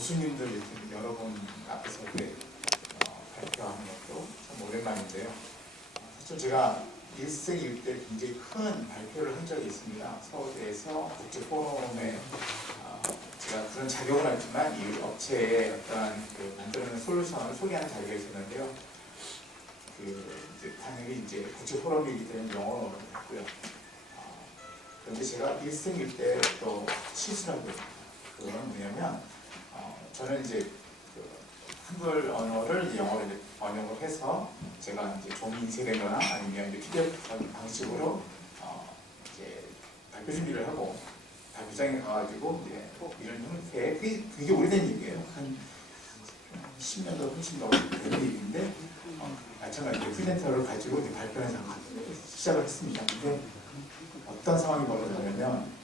교수님들 이렇게 여러 분 앞에서 이렇게 발표하는 것도 참 오랜만인데요. 사실 제가 일생일 때 굉장히 큰 발표를 한 적이 있습니다. 서울대에서 국제포럼에 제가 그런 자격은 없지만 이 업체의 어떤 만들어내는 솔루션을 소개하는 자리가 있었는데요. 당연히 이제 국제포럼이기 때문에 영어로 했고요. 그런데 제가 일생일 때 또 실수를 하게 됩니다. 그건 뭐냐면 저는 이제 한글 언어를 영어로 번역을 해서 제가 이제 종이 인쇄되거나 아니면 이제 PDF 방식으로 이제 발표 준비를 하고 발표장에 가가지고 이제 이런 형태의 그게 오래된 얘기예요. 한 10년도 훨씬 넘는 얘기인데 마찬가지로 프리젠터를 가지고 이제 발표를 시작을 했습니다. 근데 어떤 상황이 벌어졌냐면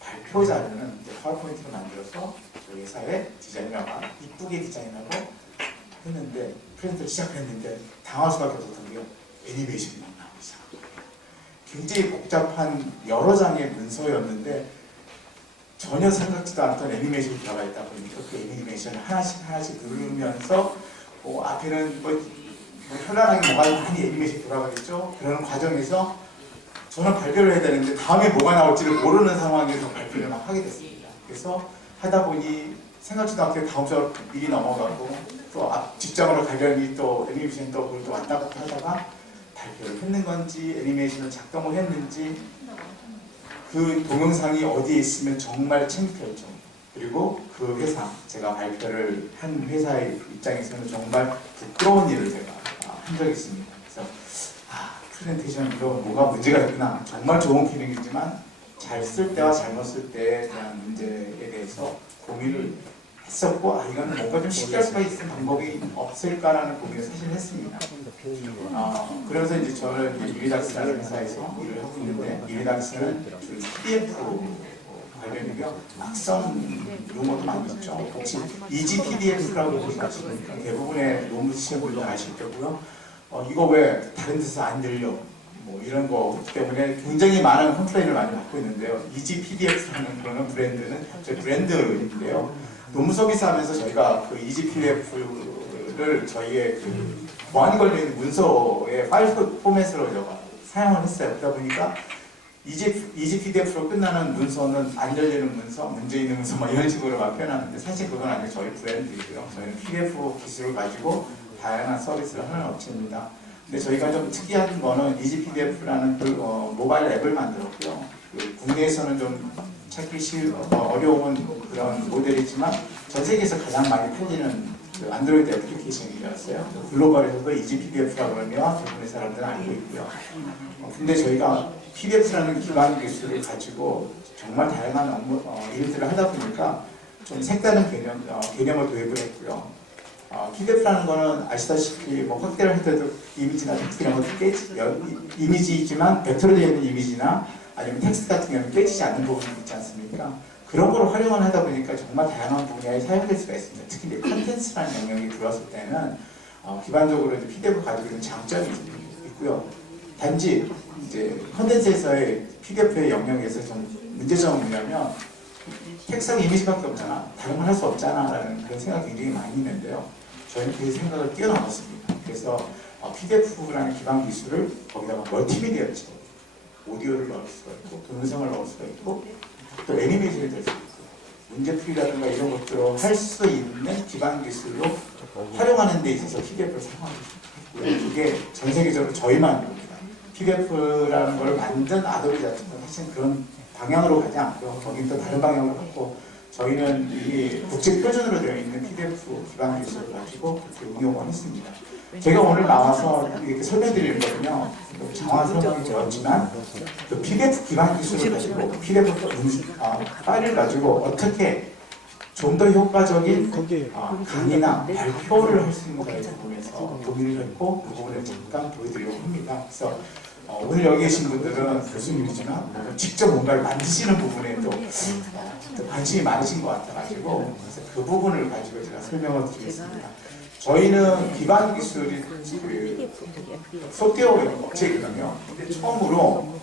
발표 자료는 파워포인트로 만들어서 회사의 디자이너가 이쁘게 디자인하고 했는데 프레젠터를 시작했는데 당할 수밖에 없었던 게 애니메이션이 막 나오기 시작합니다. 굉장히 복잡한 여러 장의 문서였는데 전혀 생각지도 않았던 애니메이션이 들어가 있다 보니까 그 애니메이션을 하나씩 누르면서 앞에는 현란하게 뭐가 많이 애니메이션이 돌아가겠죠. 그런 과정에서 저는 발표를 해야 되는데 다음에 뭐가 나올지를 모르는 상황에서 발표를 막 하게 됐습니다. 그래서 하다 보니 생각지도 않게 다음 주 미리 넘어가고 또 앞 직장으로 가려니 또 애니메이션 또 그걸 또 왔다 갔다 하다가 발표를 했는 건지 애니메이션을 작동을 했는지 그 동영상이 어디에 있으면 정말 창피할 정도. 그리고 그 회사, 제가 발표를 한 회사의 입장에서는 정말 부끄러운 일을 제가 한 적이 있습니다. 그래서 프레젠테이션 이거 뭐가 문제가 있구나. 정말 좋은 기능이지만 잘 쓸 때와 잘못 쓸 때에 대한 문제에 대해서 고민을 했었고 이건 뭔가 좀 쉽게 할 수가 있는 방법이 없을까라는 고민을 사실 했습니다. 그래서 이제 저는 유리닥스라는 회사에서 일을 하고 있는데 유리닥스는 PDF 관련이고요. 악성 용어도 많이 있죠. 혹시 이지 PDF라고 보시면 대부분의 논문 쓰시는 분들 아실 거고요. 이거 왜 다른 데서 안 들려? 뭐 이런 거 때문에 굉장히 많은 컴플레인을 많이 받고 있는데요. 이지 PDF라는 그런 브랜드는 저희 브랜드인데요. 논문 서비스하면서 저희가 그 이지 PDF를 저희의 그 보안이 걸려있는 문서의 파일 포맷으로 사용을 했어요. 그러다 보니까 이지 PDF로 끝나는 문서는 안 열리는 문서, 문제 있는 문서 막 이런 식으로 막 표현하는데 사실 그건 아니고 저희 브랜드이고요. 저희는 PDF 기술을 가지고 다양한 서비스를 하는 업체입니다. 근데 저희가 좀 특이한 거는 이지PDF라는 모바일 앱을 만들었고요. 국내에서는 좀 찾기 어려운 그런 모델이지만 전 세계에서 가장 많이 팔리는 안드로이드 애플리케이션이었어요. 글로벌에서도 이지PDF라고 그러면 대부분의 사람들은 알고 있고요. 근데 저희가 PDF라는 기반 기술을 가지고 정말 다양한 일들을 하다 보니까 좀 색다른 개념을 도입을 했고요. PDF라는 거는 아시다시피 확대를 할 때도 이미지나 텍스트 이런 것도 이미지이지만 벡터로 되어 있는 이미지나 아니면 텍스트 같은 경우는 깨지지 않는 부분이 있지 않습니까? 그런 걸 활용을 하다 보니까 정말 다양한 분야에 사용될 수가 있습니다. 특히 이제 컨텐츠라는 영역이 들어왔을 때는 기반적으로 이제 PDF가 가지고 있는 장점이 있고요. 단지 이제 컨텐츠에서의 PDF의 영역에서 좀 문제점은 뭐냐면 텍스트랑 이미지밖에 없잖아. 다른 걸 할 수 없잖아. 라는 그런 생각이 굉장히 많이 있는데요. 저희는 그 생각을 뛰어넘었습니다. 그래서 PDF라는 기반 기술을 거기다가 멀티미디어죠. 오디오를 넣을 수가 있고, 동영상을 넣을 수가 있고, 또 애니메이션이 될 수 있고, 문제풀이라든가 이런 것들을 할 수 있는 기반 기술로 활용하는 데 있어서 PDF를 사용하고 있고요. 그게 전 세계적으로 저희만입니다. PDF라는 걸 만든 아도비 자체가 사실 그런 방향으로 가지 않고 거긴 또 다른 방향으로 갔고 저희는 이 국제 표준으로 되어 있는 PDF 기반 기술을 가지고 그렇게 응용을 했습니다. 제가 오늘 나와서 이렇게 설명드리는 거는요. 정확한 설명이 되었지만 그 PDF 기반 기술을 가지고 PDF 파일을 가지고 어떻게 좀 더 효과적인 강의나 발표를 할 수 있는가에 부분에서 고민을 했고 그 부분을 잠깐 보여드리려고 합니다. 그래서 오늘 여기 계신 분들은 교수님이지만 직접 뭔가를 만드시는 부분에 또 관심이 많으신 것 같아가지고 그래서 그 부분을 가지고 제가 설명을 드리겠습니다. 저희는 기반 기술이 소프트웨어 업체이거든요. 근데 처음으로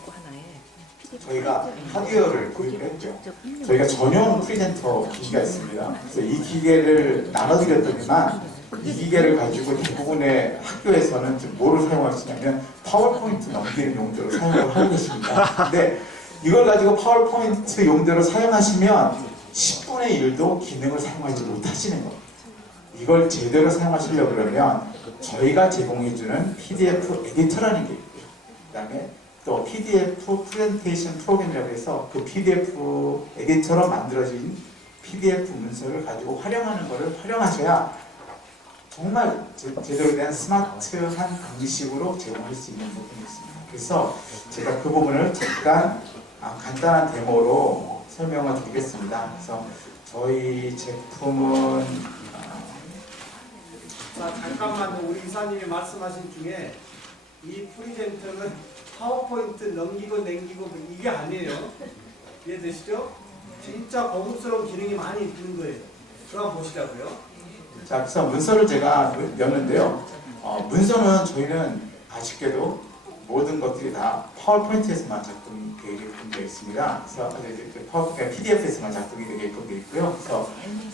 저희가 하드웨어를 구입했죠. 저희가 전용 프리젠터 기기가 있습니다. 그래서 이 기계를 나눠드렸더니만 이 기계를 가지고 대부분의 학교에서는 뭐를 사용하시냐면 파워포인트 넘기는 용도로 사용을 하고 계십니다. 근데 이걸 가지고 파워포인트 용도로 사용하시면 10분의 1도 기능을 사용하지 못하시는 겁니다. 이걸 제대로 사용하시려고 그러면 저희가 제공해주는 PDF 에디터라는 게 있고요. 그 다음에 또 PDF 프레젠테이션 프로그램이라고 해서 그 PDF 에디터로 만들어진 PDF 문서를 가지고 활용하는 것을 활용하셔야 정말 제대로 된 스마트한 방식으로 제공할 수 있는 부분이 있습니다. 그래서 제가 그 부분을 잠깐 간단한 데모로 설명을 드리겠습니다. 그래서 저희 제품은 자, 잠깐만요. 우리 이사님이 말씀하신 중에 이 프리젠터는 파워포인트 넘기고 남기고 이게 아니에요. 이해되시죠? 진짜 고급스러운 기능이 많이 있는 거예요. 그럼 보시자고요. 자, 그래서 문서를 제가 였는데요. 문서는 저희는 아쉽게도 모든 것들이 다 파워포인트에서만 작동이 되게끔 되어 있습니다. 그래서 PDF에서만 작동이 되게끔 되어 있고요. 그래서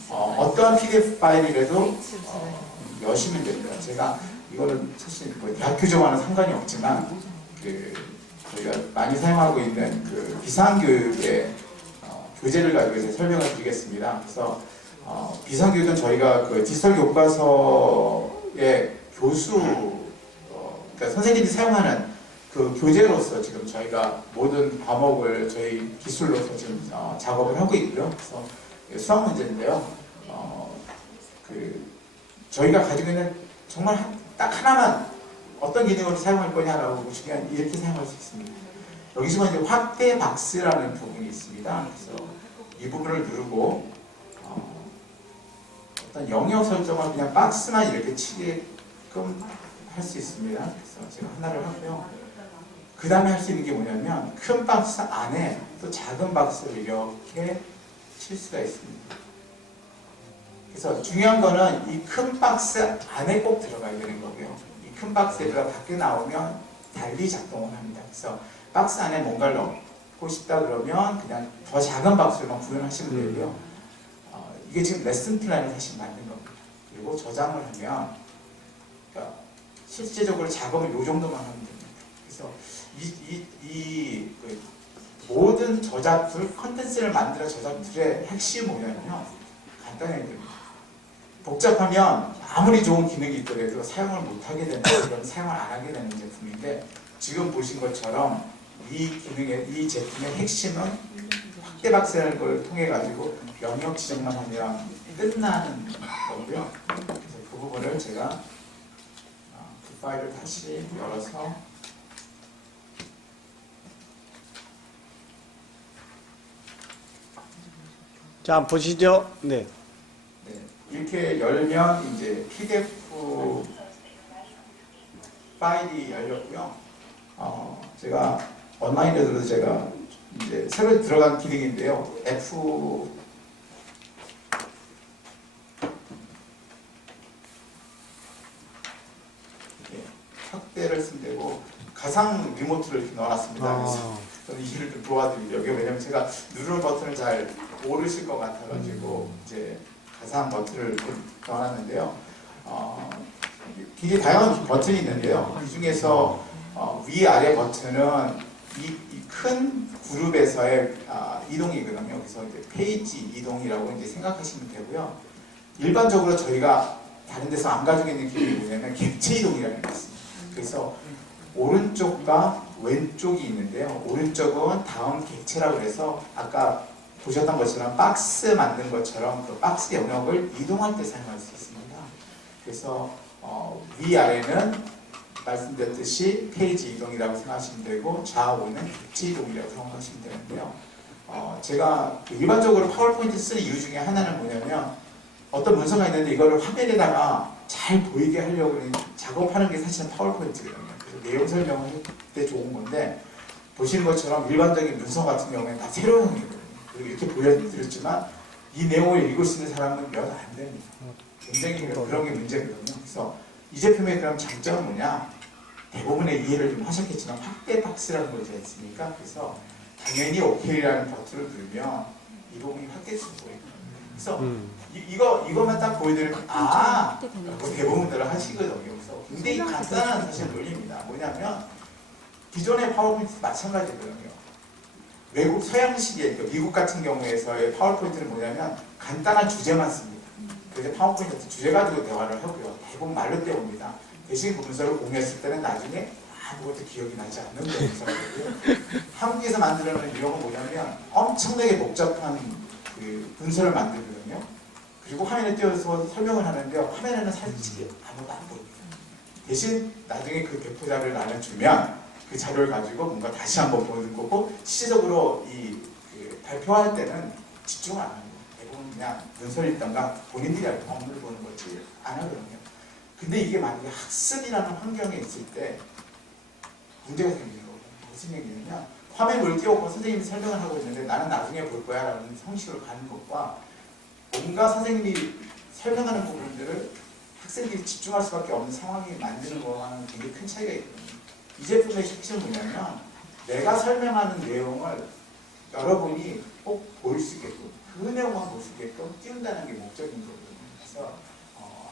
어떠한 PDF 파일이라도 여시면 됩니다. 제가 이거는 사실 뭐 대학 교정과는 상관이 없지만 저희가 많이 사용하고 있는 그 비상교육의 교재를 가지고 이제 설명을 드리겠습니다. 그래서 비상교육은 저희가 그 디지털 교과서의 그러니까 선생님이 사용하는 그 교재로서 지금 저희가 모든 과목을 저희 기술로서 지금 작업을 하고 있고요. 그래서 수학 문제인데요. 저희가 가지고 있는 정말 딱 하나만 어떤 기능으로 사용할 거냐라고 보시면 이렇게 사용할 수 있습니다. 여기서 이제 확대 박스라는 부분이 있습니다. 그래서 이 부분을 누르고 어떤 영역 설정을 그냥 박스만 이렇게 치게끔 할 수 있습니다. 그래서 제가 하나를 하고요. 그 다음에 할 수 있는 게 뭐냐면 큰 박스 안에 또 작은 박스를 이렇게 칠 수가 있습니다. 그래서 중요한 거는 이 큰 박스 안에 꼭 들어가야 되는 거고요. 이 큰 박스에다가 밖에 나오면 달리 작동을 합니다. 그래서 박스 안에 뭔가를 넣고 싶다 그러면 그냥 더 작은 박스로만 구현하시면 되고요. 이게 지금 레슨 플랜을 사실 만든 겁니다. 그리고 저장을 하면 그러니까 실제적으로 작업을 이 정도만 하면 됩니다. 그래서 그 모든 저작툴, 컨텐츠를 만드는 저작툴의 핵심이 뭐냐면요. 간단해야 됩니다. 복잡하면 아무리 좋은 기능이 있더라도 사용을 못하게 되는 그런 사용을 안 하게 되는 제품인데 지금 보신 것처럼 이 제품의 핵심은 확대박스라는 걸 통해 가지고 영역 지정만 하면 끝나는 거고요. 그래서 그 부분을 제가 그 파일을 다시 열어서 자, 보시죠. 네. 이렇게 열면 이제 PDF 파일이 열렸고요. 제가 온라인에서도 제가 이제 새로 들어간 기능인데요. 확대를 쓴다고 가상 리모트를 이렇게 넣어놨습니다. 그래서 저는 이 일을 좀 도와드리려고. 왜냐면 제가 누르는 버튼을 잘 모르실 것 같아가지고 이제 가상 버튼을 넣어놨는데요. 굉장히 다양한 버튼이 있는데요. 이 중에서 위아래 버튼은 이 큰 그룹에서의 이동이거든요. 그래서 이제 페이지 이동이라고 이제 생각하시면 되고요. 일반적으로 저희가 다른 데서 안 가지고 있는 기능이 뭐냐면 객체 이동이라는 게 있습니다. 그래서 오른쪽과 왼쪽이 있는데요. 오른쪽은 다음 객체라고 해서 아까 보셨던 것처럼 박스 만든 것처럼 그 박스 영역을 이동할 때 사용할 수 있습니다. 그래서 위아래는 말씀드렸듯이 페이지 이동이라고 생각하시면 되고 좌우는 객체 이동이라고 생각하시면 되는데요. 제가 일반적으로 파워포인트 쓰는 이유 중에 하나는 뭐냐면 어떤 문서가 있는데 이거를 화면에다가 잘 보이게 하려고 작업하는 게 사실은 파워포인트거든요. 그래서 내용 설명을 할 때 좋은 건데 보시는 것처럼 일반적인 문서 같은 경우에는 다 세로형이거든요. 그리고 이렇게 보여드렸지만 이 내용을 읽을 수 있는 사람은 몇 안 됩니다. 굉장히 그런 게 문제거든요. 그래서 이 제품의 그럼 장점은 뭐냐? 대부분의 이해를 좀 하셨겠지만 확대 박스라는 걸 제가 있으니까 그래서 당연히 OK라는 버튼을 누르면 이 부분이 확대해서 보여요. 그래서 이것만 딱 보여드리면 뭐 대부분들 하시거든요. 그래서 굉장히 간단한 사실 논리입니다. 뭐냐면 기존의 파워포인트 마찬가지거든요. 외국 서양식의 미국 같은 경우에서의 파워포인트는 뭐냐면 간단한 주제만 씁니다. 그래서 파워포인트 주제 가지고 대화를 하고요. 대부분 말로 때웁니다. 대신 문서를 공유했을 때는 나중에 아무것도 기억이 나지 않는 문서거든요. 한국에서 만들어내는 유형은 뭐냐면 엄청나게 복잡한 그 문서를 만들거든요. 그리고 화면에 띄워서 설명을 하는데요. 화면에는 사진이 아무도 안 보입니다. 대신 나중에 그 배포자를 나눠주면 그 자료를 가지고 뭔가 다시 한번 보는 거고, 실제적으로 그 발표할 때는 집중을 안 합니다. 대부분 그냥 문서를 읽던가 본인들이 업무를 보는 거지 안 하거든요. 근데 이게 만약에 학습이라는 환경에 있을 때 문제가 생기는 거예요. 무슨 얘기냐면 화면을 띄우고 선생님이 설명을 하고 있는데 나는 나중에 볼 거야 라는 형식으로 가는 것과 뭔가 선생님이 설명하는 부분들을 학생들이 집중할 수밖에 없는 상황이 만드는 거와는 굉장히 큰 차이가 있거든요. 이 제품의 핵심은 뭐냐면 내가 설명하는 내용을 여러분이 꼭 보일 수 있게끔 그 내용만 볼 수 있게끔 띄운다는 게 목적인 거거든요. 그래서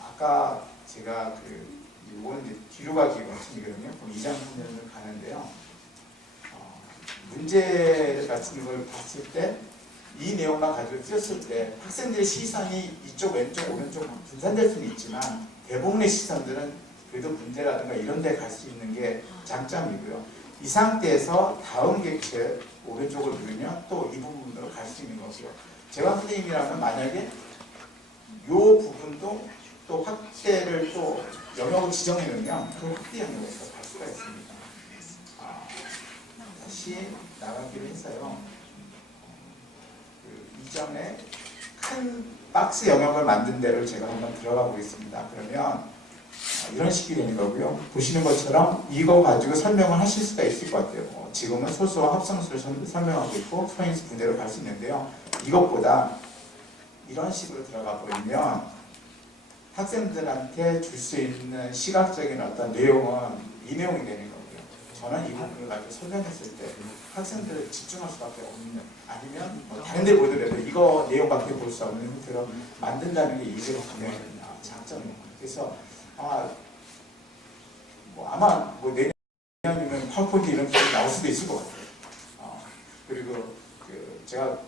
아까 제가 이건 이제 뒤로 가기 원칙이거든요. 그럼 2장 훈련을 가는데요. 문제 같은 걸 봤을 때 이 내용만 가지고 띄웠을 때 학생들의 시선이 이쪽, 왼쪽, 오른쪽 분산될 수는 있지만 대부분의 시선들은 그래도 문제라든가 이런 데 갈 수 있는 게 장점이고요. 이 상태에서 다음 객체 오른쪽을 누르면 또 이 부분으로 갈 수 있는 거고요. 제가 선생님이라면 만약에 이 부분도 또 확대를 또 영역을 지정해 놓으면 그 확대 영역에서 갈 수가 있습니다. 다시 나가기로 했어요. 이전에 큰 박스 영역을 만든 데를 제가 한번 들어가 보겠습니다. 그러면 이런 식이 되는 거고요. 보시는 것처럼 이거 가지고 설명을 하실 수가 있을 것 같아요. 지금은 소수와 합성수를 설명하고 있고 프로인스 분대로 갈 수 있는데요. 이것보다 이런 식으로 들어가 버리면 학생들한테 줄 수 있는 시각적인 어떤 내용은 이 내용이 되는 거고요. 저는 이 부분을 가지고 설명했을 때 학생들을 집중할 수밖에 없는, 아니면 다른 데 보더라도 이거 내용밖에 볼 수 없는 형태로 만든다는 게 이제 분명히 장점입니다. 그래서 아마 내년이면 파워포인트 이런 게 나올 수도 있을 것 같아요. 그리고 제가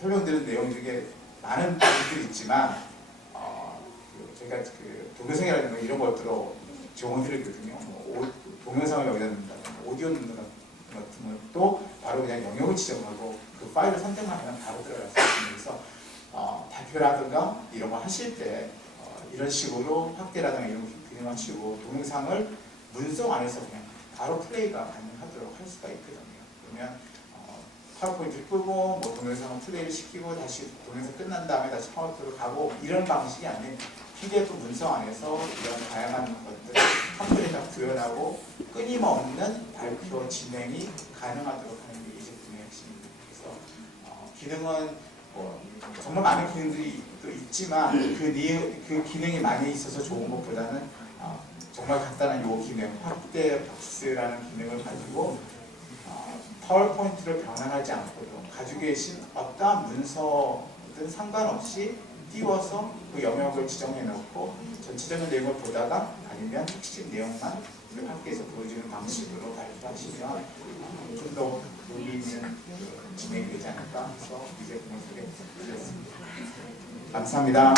설명드린 내용 중에 많은 부분들이 있지만 제가 동영상이라든가 이런 것들로 지원드렸거든요. 동영상을 여기다 넣는다든가 오디오 넣는 같은 것도 바로 그냥 영역을 지정하고 그 파일을 선택만 하면 바로 들어갈 수 있습니다. 그래서 발표라든가 이런 거 하실 때 이런 식으로 확대라든가 이런 기능을 하시고 동영상을 문서 안에서 그냥 바로 플레이가 가능하도록 할 수가 있거든요. 그러면 파워포인트를 끄고 뭐 동영상을 플레이를 시키고 다시 동영상 끝난 다음에 다시 파워포인트로 가고 이런 방식이 아닌 PDF 문서 안에서 이런 다양한 것들을 한 번에 다 구현하고 끊임없는 발표 진행이 가능하도록 하는 게 이 제품의 핵심입니다. 그래서 기능은 정말 많은 기능들이 또 있지만 그 기능이 많이 있어서 좋은 것보다는 정말 간단한 요 기능, 확대 박스라는 기능을 가지고 파워포인트를 변환하지 않고도 가지고 계신 어떠한 문서든 상관없이 띄워서 그 영역을 지정해 놓고 전체적인 내용을 보다가 아니면 핵심 내용만 학교에서 보여주는 방식으로 발표하시면 좀 더 의미 있는 진행이 되지 않을까 해서 이 제품을 소개해드렸습니다. 감사합니다.